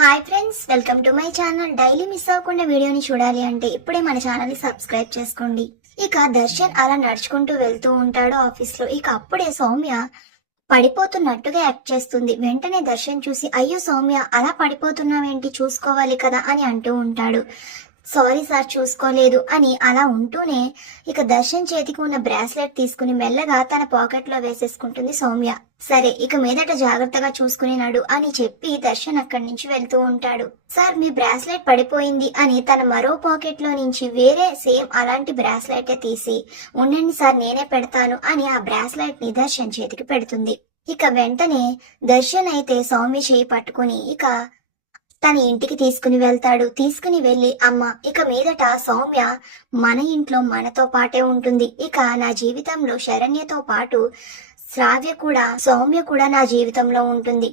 Hi friends, welcome to my channel. Daily miss అవ్వకుండా వీడియోని చూడాలి అంటే ఇప్పుడే మన ఛానల్ ని సబ్స్క్రైబ్ చేసుకోండి. ఇక దర్శన్ అలా నడుచుకుంటూ వెళ్తూ ఉంటాడు ఆఫీస్ లో. ఇక అప్పుడే సౌమ్య పడిపోతున్నట్టుగా యాక్ట్ చేస్తుంది. వెంటనే దర్శన్ చూసి, అయ్యో సౌమ్య, అలా పడిపోతున్నావేంటి, చూసుకోవాలి కదా అని అంటూ ఉంటాడు. సారీ సార్, చూసుకోలేదు అని అలా ఉంటూనే ఇక దర్శన్ చేతికి ఉన్న బ్రాస్లెట్ తీసుకుని మెల్లగా తన పాకెట్ లో వేసేసుకుంటుంది సౌమ్య. సరే, ఇక మీదట జాగ్రత్తగా చూసుకుని నడు అని చెప్పి దర్శన్ అక్కడి నుంచి వెళ్తూ ఉంటాడు. సార్, మీ బ్రాస్లెట్ పడిపోయింది అని తన మరో పాకెట్ లో నుంచి వేరే సేమ్ అలాంటి బ్రాస్లెట్ తీసి, ఉండండి సార్ నేనే పెడతాను అని ఆ బ్రాస్లెట్ ని దర్శన్ చేతికి పెడుతుంది. ఇక వెంటనే దర్శన్ అయితే సౌమ్య చేయి పట్టుకుని ఇక తన ఇంటికి తీసుకుని వెళ్తాడు. తీసుకుని వెళ్లి, అమ్మ, ఇక మీదట సౌమ్య మన ఇంట్లో మనతో పాటే ఉంటుంది. ఇక నా జీవితంలో శరణ్యతో పాటు సౌమ్య కూడా నా జీవితంలో ఉంటుంది.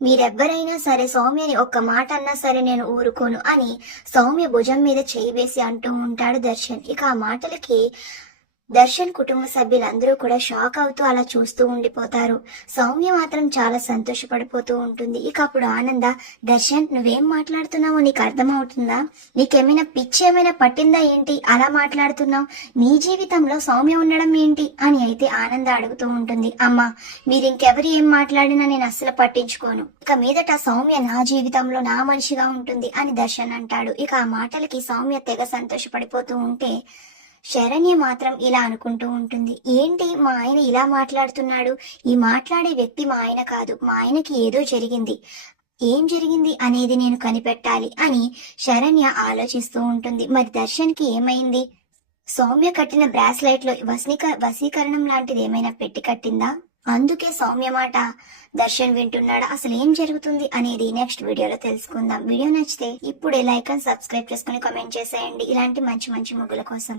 మీరెవ్వరైనా సరే సౌమ్యని ఒక్క మాట అన్నా సరే నేను ఊరుకోను అని సౌమ్య భుజం మీద చేయి వేసి అంటూ ఉంటాడు దర్శన్. ఇక ఆ మాటలకి దర్శన్ కుటుంబ సభ్యులందరూ కూడా షాక్ అవుతూ అలా చూస్తూ ఉండిపోతారు. సౌమ్య మాత్రం చాలా సంతోషపడిపోతూ ఉంటుంది. ఇక అప్పుడు ఆనంద, దర్శన్, నువ్వేం మాట్లాడుతున్నావో నీకు అర్థమవుతుందా? నీకేమైనా పిచ్చి ఏమైనా పట్టిందా ఏంటి, అలా మాట్లాడుతున్నావు? నీ జీవితంలో సౌమ్య ఉండడం ఏంటి అని అయితే ఆనంద అడుగుతూ ఉంటుంది. అమ్మా, మీరింకెవరు ఏం మాట్లాడినా నేను అస్సలు పట్టించుకోను. ఇక మీదట సౌమ్య నా జీవితంలో నా మనిషిగా ఉంటుంది అని దర్శన్ అంటాడు. ఇక ఆ మాటలకి సౌమ్య తెగ సంతోషపడిపోతూ ఉంటే శరణ్య మాత్రం ఇలా అనుకుంటూ ఉంటుంది. ఏంటి మా ఆయన ఇలా మాట్లాడుతున్నాడు? ఈ మాట్లాడే వ్యక్తి మా ఆయన కాదు, మా ఆయనకి ఏదో జరిగింది. ఏం జరిగింది అనేది నేను కనిపెట్టాలి అని శరణ్య ఆలోచిస్తూ ఉంటుంది. మరి దర్శన్ కి ఏమైంది? సౌమ్య కట్టిన బ్రాస్లైట్ లో వశీకరణం లాంటిది ఏమైనా పెట్టి కట్టిందా? అందుకే సౌమ్య మాట దర్శన్ వింటున్నాడా? అసలు ఏం జరుగుతుంది అనేది నెక్స్ట్ వీడియోలో తెలుసుకుందాం. వీడియో నచ్చితే ఇప్పుడే లైక్ అండ్ సబ్స్క్రైబ్ చేసుకుని కామెంట్ చేసేయండి ఇలాంటి మంచి మంచి ముగ్గుల కోసం.